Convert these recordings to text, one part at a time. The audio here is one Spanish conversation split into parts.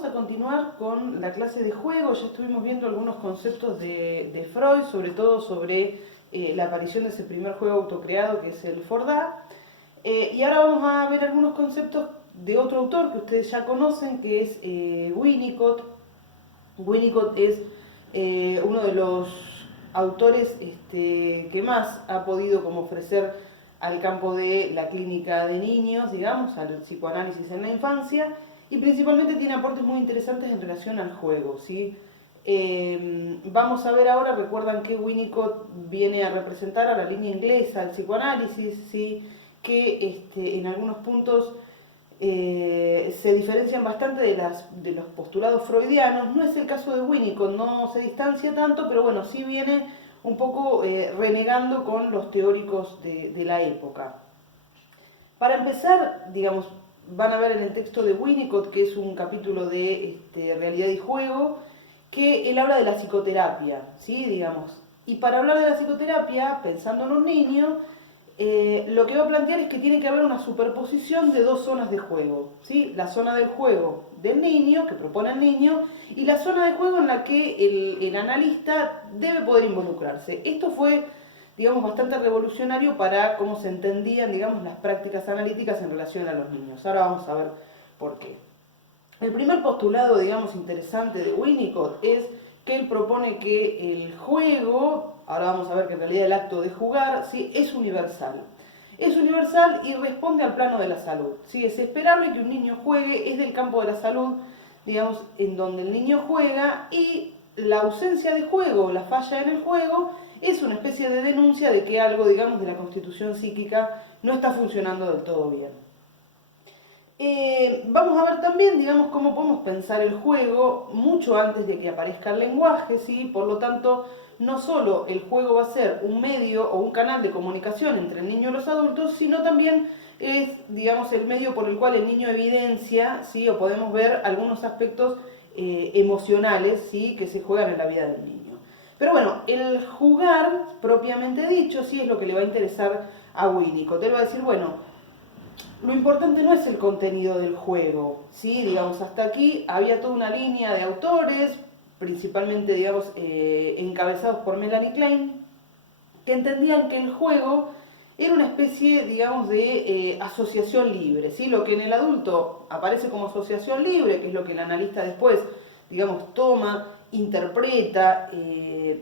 Vamos a continuar con la clase de juego. Ya estuvimos viendo algunos conceptos de Freud, sobre todo sobre la aparición de ese primer juego autocreado que es el Fordá. Y ahora vamos a ver algunos conceptos de otro autor que ustedes ya conocen, que es Winnicott. Winnicott es uno de los autores que más ha podido como ofrecer al campo de la clínica de niños, digamos, al psicoanálisis en la infancia, y principalmente tiene aportes muy interesantes en relación al juego, ¿sí? Vamos a ver ahora, recuerdan que Winnicott viene a representar a la línea inglesa, al psicoanálisis, ¿sí? Que en algunos puntos se diferencian bastante de los postulados freudianos. No es el caso de Winnicott, no se distancia tanto, pero bueno, sí viene un poco renegando con los teóricos de la época. Para empezar, digamos, van a ver en el texto de Winnicott, que es un capítulo de realidad y juego, que él habla de la psicoterapia, ¿sí? Digamos. Y para hablar de la psicoterapia, pensando en un niño, lo que va a plantear es que tiene que haber una superposición de dos zonas de juego, ¿sí? La zona del juego del niño, que propone el niño, y la zona de juego en la que el analista debe poder involucrarse. Esto fue, digamos, bastante revolucionario para cómo se entendían, digamos, las prácticas analíticas en relación a los niños. Ahora vamos a ver por qué. El primer postulado, digamos, interesante de Winnicott es que él propone que el juego, ahora vamos a ver que en realidad el acto de jugar, ¿sí?, es universal. Es universal y responde al plano de la salud. ¿Sí? Es esperable que un niño juegue, es del campo de la salud, digamos, en donde el niño juega, y la ausencia de juego, la falla en el juego, es una especie de denuncia de que algo, digamos, de la constitución psíquica no está funcionando del todo bien. Vamos a ver también, digamos, cómo podemos pensar el juego mucho antes de que aparezca el lenguaje, ¿sí? Por lo tanto, no solo el juego va a ser un medio o un canal de comunicación entre el niño y los adultos, sino también es, digamos, el medio por el cual el niño evidencia, ¿sí?, o podemos ver algunos aspectos emocionales, ¿sí?, que se juegan en la vida del niño. Pero bueno, el jugar, propiamente dicho, sí es lo que le va a interesar a Winnicott. Él va a decir, bueno, lo importante no es el contenido del juego, ¿sí? Digamos, hasta aquí había toda una línea de autores, principalmente, digamos, encabezados por Melanie Klein, que entendían que el juego era una especie, digamos, de asociación libre, ¿sí? Lo que en el adulto aparece como asociación libre, que es lo que el analista después, digamos, toma, interpreta,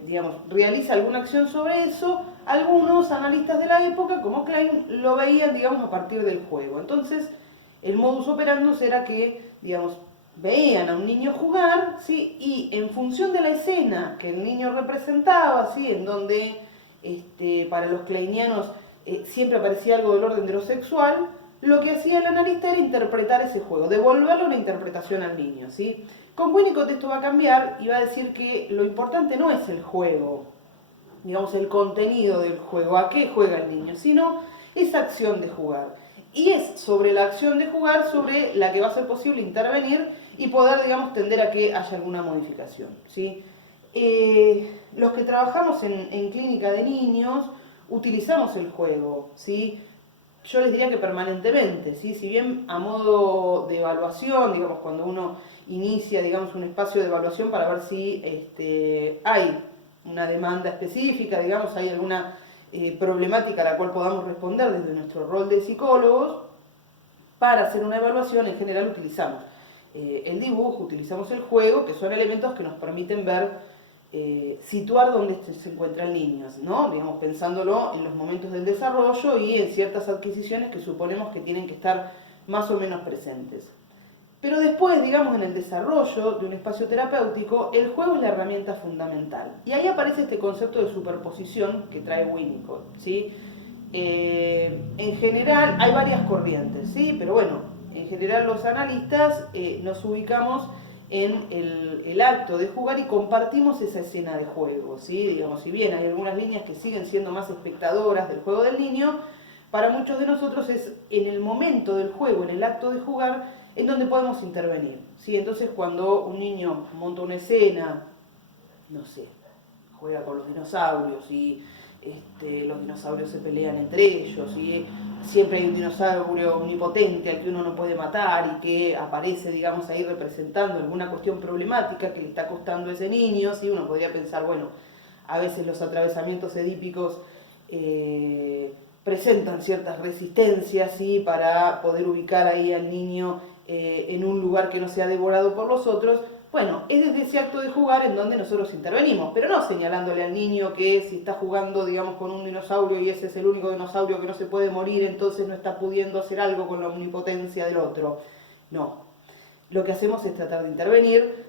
digamos, realiza alguna acción sobre eso. Algunos analistas de la época, como Klein, lo veían, digamos, a partir del juego. Entonces, el modus operandi era que, digamos, veían a un niño jugar, ¿sí?, y en función de la escena que el niño representaba, ¿sí?, en donde para los kleinianos siempre aparecía algo del orden de lo sexual, lo que hacía el analista era interpretar ese juego, devolverle una interpretación al niño, ¿sí? Con Winnicott esto va a cambiar y va a decir que lo importante no es el juego, digamos, el contenido del juego, a qué juega el niño, sino esa acción de jugar. Y es sobre la acción de jugar sobre la que va a ser posible intervenir y poder, digamos, tender a que haya alguna modificación, ¿sí? Los que trabajamos en clínica de niños utilizamos el juego, ¿sí? Yo les diría que permanentemente, ¿sí? Si bien a modo de evaluación, digamos, cuando uno inicia, digamos, un espacio de evaluación para ver si hay una demanda específica, digamos, hay alguna problemática a la cual podamos responder desde nuestro rol de psicólogos, para hacer una evaluación en general utilizamos el dibujo, utilizamos el juego, que son elementos que nos permiten ver, situar dónde se encuentra el niño, ¿no? Digamos, pensándolo en los momentos del desarrollo y en ciertas adquisiciones que suponemos que tienen que estar más o menos presentes. Pero después, digamos, en el desarrollo de un espacio terapéutico, el juego es la herramienta fundamental. Y ahí aparece este concepto de superposición que trae Winnicott, ¿sí? En general, hay varias corrientes, ¿sí? Pero bueno, en general los analistas nos ubicamos en el acto de jugar y compartimos esa escena de juego, ¿sí? Digamos, si bien hay algunas líneas que siguen siendo más espectadoras del juego del niño, para muchos de nosotros es en el momento del juego, en el acto de jugar, en donde podemos intervenir, ¿sí? Entonces, cuando un niño monta una escena, no sé, juega con los dinosaurios y los dinosaurios se pelean entre ellos y siempre hay un dinosaurio omnipotente al que uno no puede matar y que aparece, digamos, ahí representando alguna cuestión problemática que le está costando a ese niño, ¿sí? Uno podría pensar, bueno, a veces los atravesamientos edípicos presentan ciertas resistencias, ¿sí? Para poder ubicar ahí al niño en un lugar que no sea devorado por los otros. Bueno, es desde ese acto de jugar en donde nosotros intervenimos, pero no señalándole al niño que si está jugando, digamos, con un dinosaurio y ese es el único dinosaurio que no se puede morir, entonces no está pudiendo hacer algo con la omnipotencia del otro. No. Lo que hacemos es tratar de intervenir,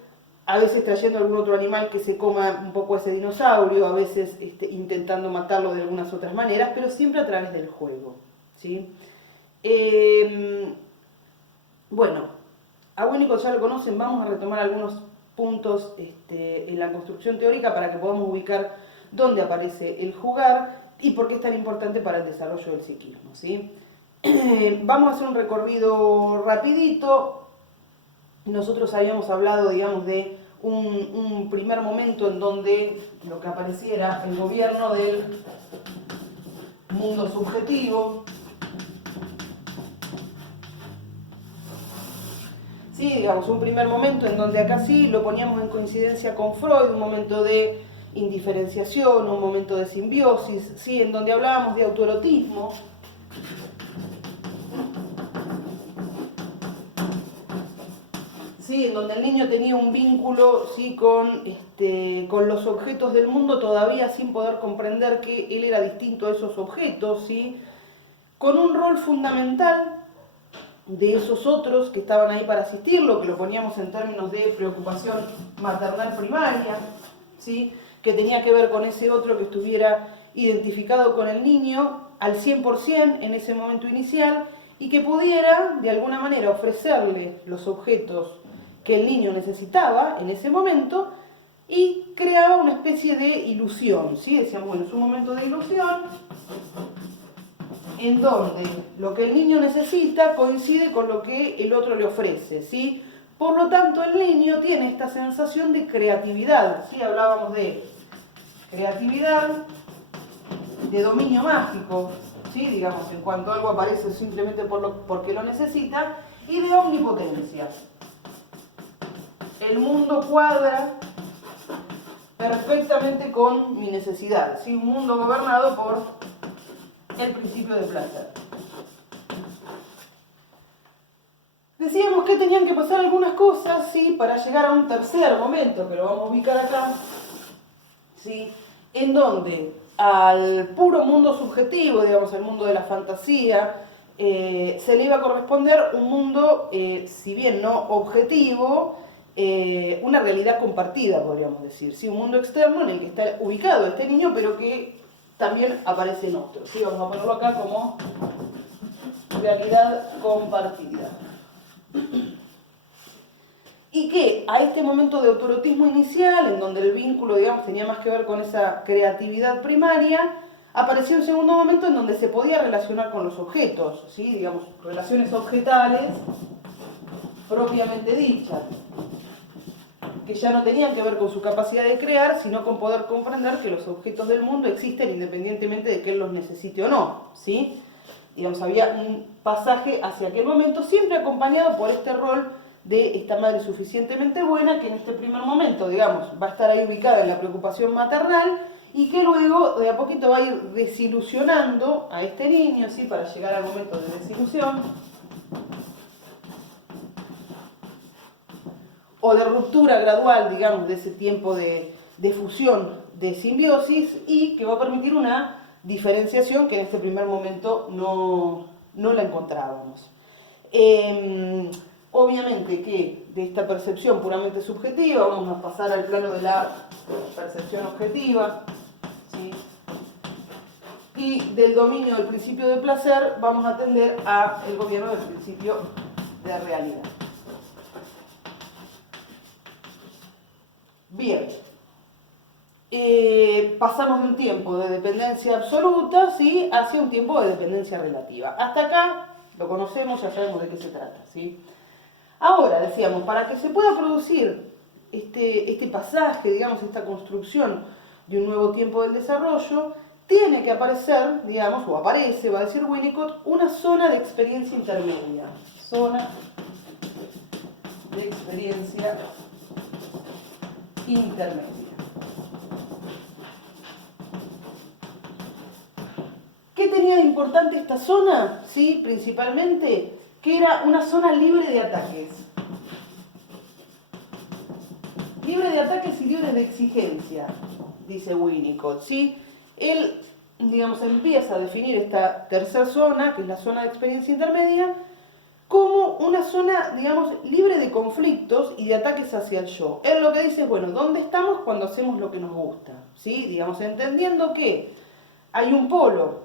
a veces trayendo algún otro animal que se coma un poco ese dinosaurio, a veces intentando matarlo de algunas otras maneras, pero siempre a través del juego, ¿sí? Bueno, Agüénico ya lo conocen, vamos a retomar algunos puntos en la construcción teórica para que podamos ubicar dónde aparece el jugar y por qué es tan importante para el desarrollo del psiquismo, ¿sí? Vamos a hacer un recorrido rapidito. Nosotros habíamos hablado, digamos, de un primer momento en donde lo que apareciera el gobierno del mundo subjetivo. Sí, digamos, un primer momento en donde acá sí lo poníamos en coincidencia con Freud, un momento de indiferenciación, un momento de simbiosis, sí, en donde hablábamos de autoerotismo. Sí, en donde el niño tenía un vínculo, sí, con los objetos del mundo, todavía sin poder comprender que él era distinto a esos objetos, sí, con un rol fundamental de esos otros que estaban ahí para asistirlo, que lo poníamos en términos de preocupación maternal primaria, ¿sí? Que tenía que ver con ese otro que estuviera identificado con el niño al 100% en ese momento inicial y que pudiera de alguna manera ofrecerle los objetos que el niño necesitaba en ese momento y creaba una especie de ilusión, ¿sí? Decíamos, bueno, es un momento de ilusión en donde lo que el niño necesita coincide con lo que el otro le ofrece, ¿sí? Por lo tanto, el niño tiene esta sensación de creatividad, ¿sí? Hablábamos de creatividad, de dominio mágico, ¿sí? Digamos, en cuanto algo aparece simplemente porque lo necesita, y de omnipotencia. El mundo cuadra perfectamente con mi necesidad, ¿sí? Un mundo gobernado por el principio de placer. Decíamos que tenían que pasar algunas cosas, ¿sí? Para llegar a un tercer momento, que lo vamos a ubicar acá, ¿sí? En donde al puro mundo subjetivo, digamos, el mundo de la fantasía, se le iba a corresponder un mundo, si bien no objetivo, una realidad compartida, podríamos decir, ¿sí? Un mundo externo en el que está ubicado este niño, pero que también aparece en otro, ¿sí? Vamos a ponerlo acá como realidad compartida. Y que a este momento de autoerotismo inicial, en donde el vínculo, digamos, tenía más que ver con esa creatividad primaria, apareció un segundo momento en donde se podía relacionar con los objetos, ¿sí? Digamos, relaciones objetales propiamente dichas, que ya no tenían que ver con su capacidad de crear, sino con poder comprender que los objetos del mundo existen independientemente de que él los necesite o no, ¿sí? Digamos, había un pasaje hacia aquel momento, siempre acompañado por este rol de esta madre suficientemente buena, que en este primer momento, digamos, va a estar ahí ubicada en la preocupación maternal, y que luego de a poquito va a ir desilusionando a este niño, ¿sí? Para llegar al momento de desilusión, o de ruptura gradual, digamos, de ese tiempo de fusión, de simbiosis, y que va a permitir una diferenciación que en este primer momento no la encontrábamos. Obviamente que de esta percepción puramente subjetiva vamos a pasar al plano de la percepción objetiva, ¿sí? Y del dominio del principio de placer vamos a atender al gobierno del principio de realidad. Bien, pasamos de un tiempo de dependencia absoluta, ¿sí? Hacia un tiempo de dependencia relativa. Hasta acá lo conocemos, ya sabemos de qué se trata, ¿sí? Ahora, decíamos, para que se pueda producir este pasaje, digamos, esta construcción de un nuevo tiempo del desarrollo, tiene que aparecer, digamos, o aparece, va a decir Winnicott, una zona de experiencia intermedia. Zona de experiencia intermedia. ¿Qué tenía de importante esta zona? Sí, principalmente, que era una zona libre de ataques. Libre de ataques y libre de exigencia, dice Winnicott, ¿sí? Él, digamos, empieza a definir esta tercera zona, que es la zona de experiencia intermedia, como una zona, digamos, libre de conflictos y de ataques hacia el yo. Él lo que dice es, bueno, ¿dónde estamos cuando hacemos lo que nos gusta? ¿Sí? Digamos, entendiendo que hay un polo,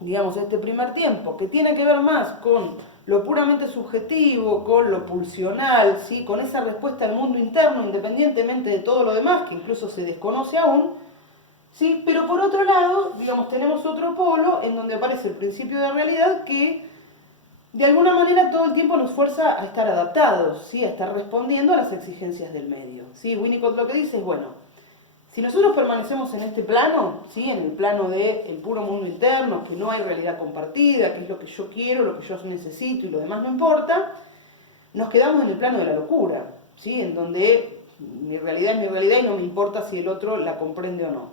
digamos, este primer tiempo, que tiene que ver más con lo puramente subjetivo, con lo pulsional, ¿sí? Con esa respuesta al mundo interno, independientemente de todo lo demás, que incluso se desconoce aún, ¿sí? Pero por otro lado, digamos, tenemos otro polo en donde aparece el principio de realidad que de alguna manera todo el tiempo nos fuerza a estar adaptados, ¿sí? A estar respondiendo a las exigencias del medio, ¿sí? Winnicott lo que dice es, bueno, si nosotros permanecemos en este plano, ¿sí? En el plano del puro mundo interno, que no hay realidad compartida, que es lo que yo quiero, lo que yo necesito y lo demás no importa, nos quedamos en el plano de la locura, ¿sí? En donde mi realidad es mi realidad y no me importa si el otro la comprende o no.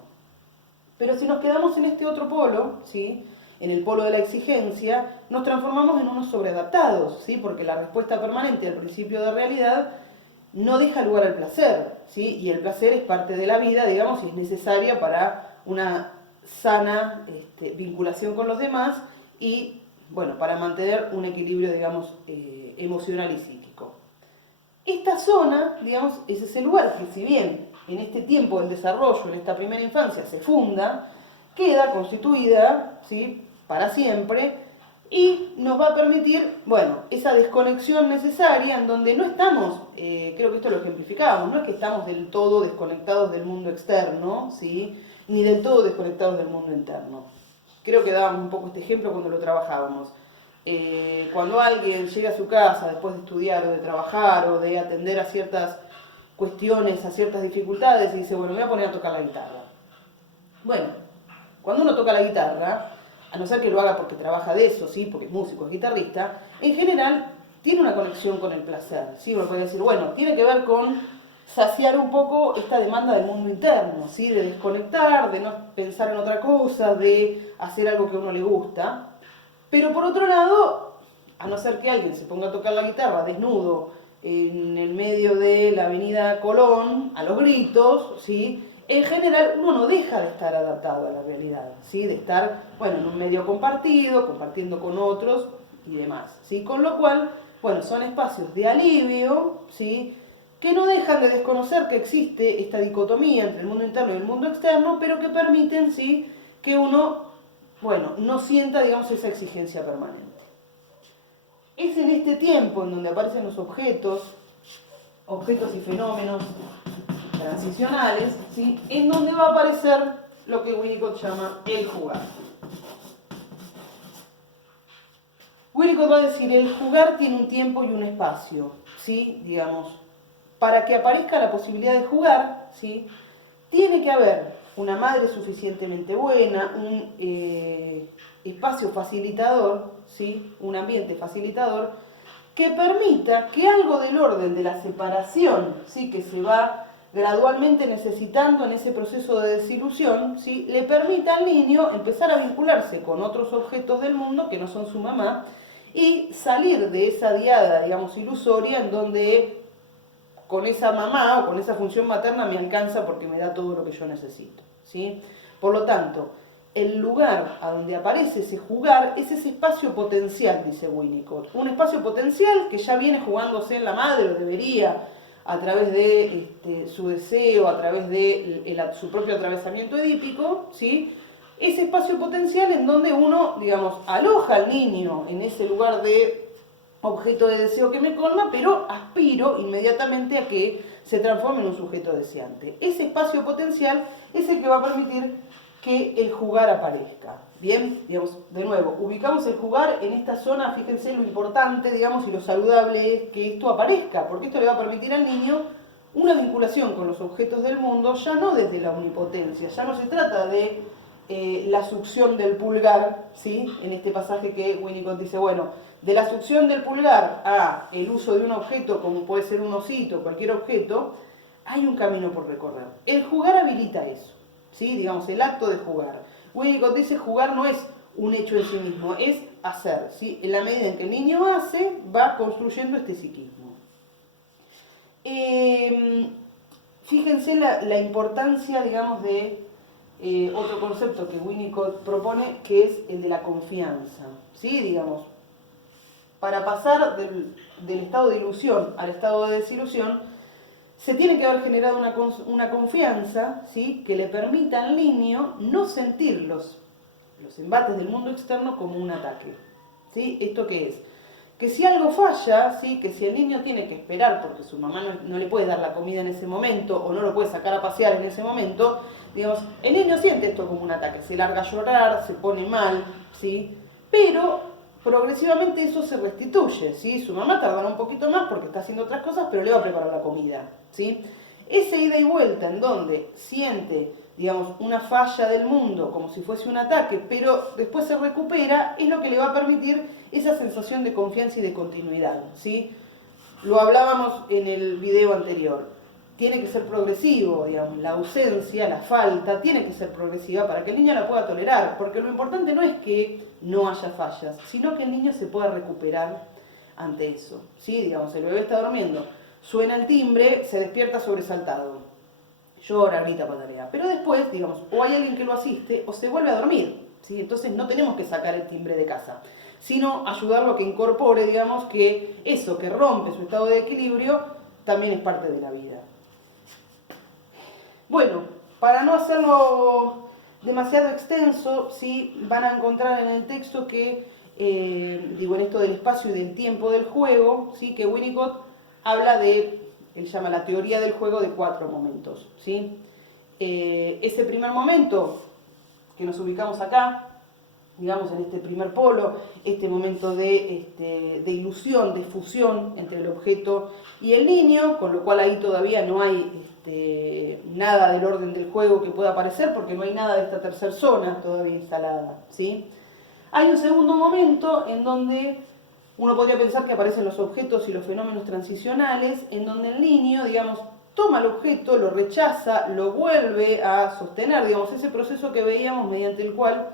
Pero si nos quedamos en este otro polo, ¿sí? En el polo de la exigencia, nos transformamos en unos sobreadaptados, ¿sí? Porque la respuesta permanente al principio de realidad no deja lugar al placer, ¿sí? Y el placer es parte de la vida, digamos, y es necesaria para una sana vinculación con los demás y, bueno, para mantener un equilibrio, digamos, emocional y psíquico. Esta zona, digamos, es ese lugar que, si bien en este tiempo del desarrollo, en esta primera infancia, se funda, queda constituida, ¿sí? Para siempre, y nos va a permitir, bueno, esa desconexión necesaria en donde no estamos, creo que esto lo ejemplificábamos, no es que estamos del todo desconectados del mundo externo, ¿sí? Ni del todo desconectados del mundo interno. Creo que dábamos un poco este ejemplo cuando lo trabajábamos. Cuando alguien llega a su casa después de estudiar o de trabajar o de atender a ciertas cuestiones, a ciertas dificultades y dice, bueno, me voy a poner a tocar la guitarra. Bueno, cuando uno toca la guitarra, a no ser que lo haga porque trabaja de eso, ¿sí? Porque es músico, es guitarrista, en general tiene una conexión con el placer, ¿sí? Uno puede decir, bueno, tiene que ver con saciar un poco esta demanda del mundo interno, ¿sí? De desconectar, de no pensar en otra cosa, de hacer algo que a uno le gusta. Pero por otro lado, a no ser que alguien se ponga a tocar la guitarra desnudo en el medio de la avenida Colón, a los gritos, ¿sí? En general uno no deja de estar adaptado a la realidad, ¿sí? De estar, bueno, en un medio compartido, compartiendo con otros y demás, ¿sí? Con lo cual, bueno, son espacios de alivio, ¿sí? Que no dejan de desconocer que existe esta dicotomía entre el mundo interno y el mundo externo, pero que permiten, ¿sí? Que uno, bueno, no sienta, digamos, esa exigencia permanente. Es en este tiempo en donde aparecen los objetos y fenómenos transicionales, ¿sí? En donde va a aparecer lo que Winnicott llama el jugar. Winnicott va a decir, el jugar tiene un tiempo y un espacio, ¿sí? Digamos, para que aparezca la posibilidad de jugar, ¿sí? Tiene que haber una madre suficientemente buena, un espacio facilitador, ¿sí? Un ambiente facilitador, que permita que algo del orden de la separación, ¿sí? Que se va gradualmente necesitando en ese proceso de desilusión, ¿sí? Le permita al niño empezar a vincularse con otros objetos del mundo que no son su mamá y salir de esa diada, digamos, ilusoria en donde con esa mamá o con esa función materna me alcanza porque me da todo lo que yo necesito, ¿sí? Por lo tanto, el lugar a donde aparece ese jugar es ese espacio potencial, dice Winnicott. Un espacio potencial que ya viene jugándose en la madre, o debería, a través de su deseo, a través de su propio atravesamiento edípico, ¿sí? Ese espacio potencial en donde uno, digamos, aloja al niño en ese lugar de objeto de deseo que me colma, pero aspiro inmediatamente a que se transforme en un sujeto deseante. Ese espacio potencial es el que va a permitir que el jugar aparezca. Bien, digamos, de nuevo, ubicamos el jugar en esta zona, fíjense lo importante, digamos, y lo saludable es que esto aparezca, porque esto le va a permitir al niño una vinculación con los objetos del mundo, ya no desde la omnipotencia, ya no se trata de la succión del pulgar, ¿sí? En este pasaje que Winnicott dice, bueno, de la succión del pulgar a el uso de un objeto, como puede ser un osito, cualquier objeto, hay un camino por recorrer. El jugar habilita eso, ¿sí? Digamos, el acto de jugar. Winnicott dice, jugar no es un hecho en sí mismo, es hacer, ¿sí? En la medida en que el niño hace, va construyendo este psiquismo. Fíjense la importancia, digamos, de otro concepto que Winnicott propone, que es el de la confianza, ¿sí? Digamos, para pasar del estado de ilusión al estado de desilusión, se tiene que haber generado una confianza, ¿sí? Que le permita al niño no sentir los embates del mundo externo como un ataque, ¿sí? ¿Esto qué es? Que si algo falla, ¿sí? Que si el niño tiene que esperar porque su mamá no le puede dar la comida en ese momento o no lo puede sacar a pasear en ese momento, digamos, el niño siente esto como un ataque, se larga a llorar, se pone mal, ¿sí? Pero progresivamente eso se restituye, ¿sí? Su mamá tardará un poquito más porque está haciendo otras cosas, pero le va a preparar la comida, ¿sí? Esa ida y vuelta en donde siente, digamos, una falla del mundo como si fuese un ataque, pero después se recupera, es lo que le va a permitir esa sensación de confianza y de continuidad, ¿sí? Lo hablábamos en el video anterior. Tiene que ser progresivo, digamos, la ausencia, la falta, tiene que ser progresiva para que el niño la pueda tolerar, porque lo importante no es que no haya fallas, sino que el niño se pueda recuperar ante eso, ¿sí? Digamos, el bebé está durmiendo, suena el timbre, se despierta sobresaltado, llora, grita, patarea, pero después, digamos, o hay alguien que lo asiste o se vuelve a dormir, ¿sí? Entonces no tenemos que sacar el timbre de casa, sino ayudarlo a que incorpore, digamos, que eso que rompe su estado de equilibrio también es parte de la vida. Bueno, para no hacerlo demasiado extenso, ¿sí? Van a encontrar en el texto que, digo, en esto del espacio y del tiempo del juego, ¿sí? Que Winnicott habla de, él llama la teoría del juego de 4 momentos, ¿sí? Ese primer momento, que nos ubicamos acá, digamos en este primer polo, este momento de ilusión, de fusión entre el objeto y el niño, con lo cual ahí todavía no hay nada del orden del juego que pueda aparecer, porque no hay nada de esta tercera zona todavía instalada, ¿sí? Hay un segundo momento en donde uno podría pensar que aparecen los objetos y los fenómenos transicionales, en donde el niño, digamos, toma el objeto, lo rechaza, lo vuelve a sostener, digamos, ese proceso que veíamos mediante el cual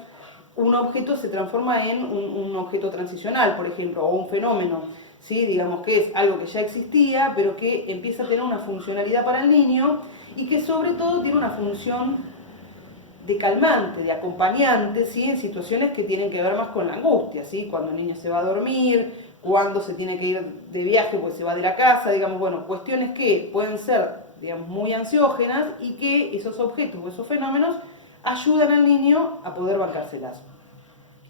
un objeto se transforma en un objeto transicional, por ejemplo, o un fenómeno, ¿sí? Digamos que es algo que ya existía, pero que empieza a tener una funcionalidad para el niño y que sobre todo tiene una función de calmante, de acompañante, ¿sí? En situaciones que tienen que ver más con la angustia, ¿sí? Cuando el niño se va a dormir, cuando se tiene que ir de viaje, pues se va de la casa, digamos, bueno, cuestiones que pueden ser, digamos, muy ansiógenas y que esos objetos o esos fenómenos ayudan al niño a poder bancárselas.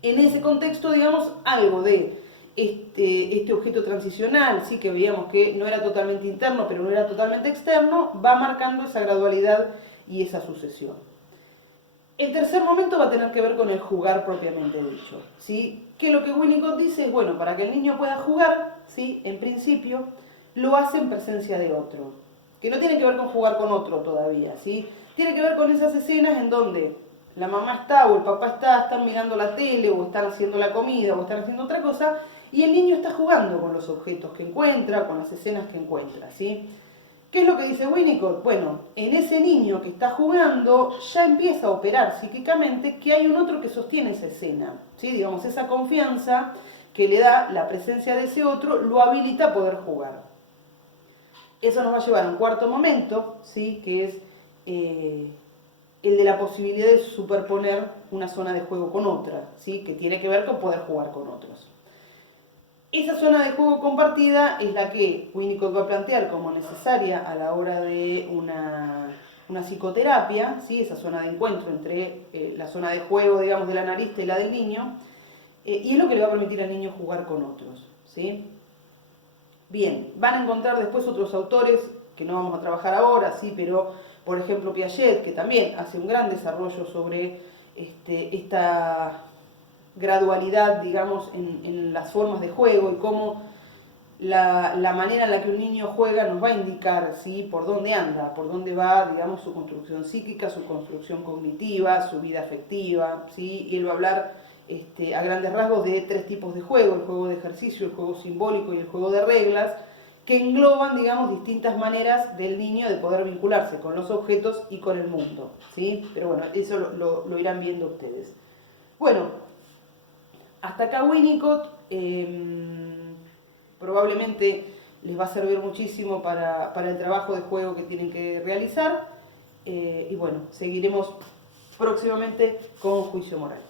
En ese contexto, digamos, algo de este objeto transicional, sí, que veíamos que no era totalmente interno, pero no era totalmente externo, va marcando esa gradualidad y esa sucesión. El tercer momento va a tener que ver con el jugar propiamente dicho, ¿sí? Que lo que Winnicott dice es, bueno, para que el niño pueda jugar, ¿sí? En principio, lo hace en presencia de otro, que no tiene que ver con jugar con otro todavía, ¿sí? Tiene que ver con esas escenas en donde la mamá está o el papá está, están mirando la tele o están haciendo la comida o están haciendo otra cosa y el niño está jugando con los objetos que encuentra, con las escenas que encuentra, ¿sí? ¿Qué es lo que dice Winnicott? Bueno, en ese niño que está jugando ya empieza a operar psíquicamente que hay un otro que sostiene esa escena, ¿sí? Digamos, esa confianza que le da la presencia de ese otro lo habilita a poder jugar. Eso nos va a llevar a un cuarto momento, ¿sí? Que es el de la posibilidad de superponer una zona de juego con otra, ¿sí? Que tiene que ver con poder jugar con otros. Esa zona de juego compartida es la que Winnicott va a plantear como necesaria a la hora de una psicoterapia, ¿sí? Esa zona de encuentro entre la zona de juego, digamos, del analista y la del niño, y es lo que le va a permitir al niño jugar con otros, ¿sí? Bien, van a encontrar después otros autores que no vamos a trabajar ahora, ¿sí? Pero, por ejemplo, Piaget, que también hace un gran desarrollo sobre esta gradualidad, digamos, en las formas de juego y cómo la manera en la que un niño juega nos va a indicar, ¿sí?, por dónde anda, por dónde va, digamos, su construcción psíquica, su construcción cognitiva, su vida afectiva, ¿sí? Y él va a hablar a grandes rasgos de 3 tipos de juego: el juego de ejercicio, el juego simbólico y el juego de reglas, que engloban, digamos, distintas maneras del niño de poder vincularse con los objetos y con el mundo, ¿sí? Pero bueno, eso lo irán viendo ustedes. Bueno, hasta acá Winnicott. Probablemente les va a servir muchísimo para el trabajo de juego que tienen que realizar. Y bueno, seguiremos próximamente con Juicio Moral.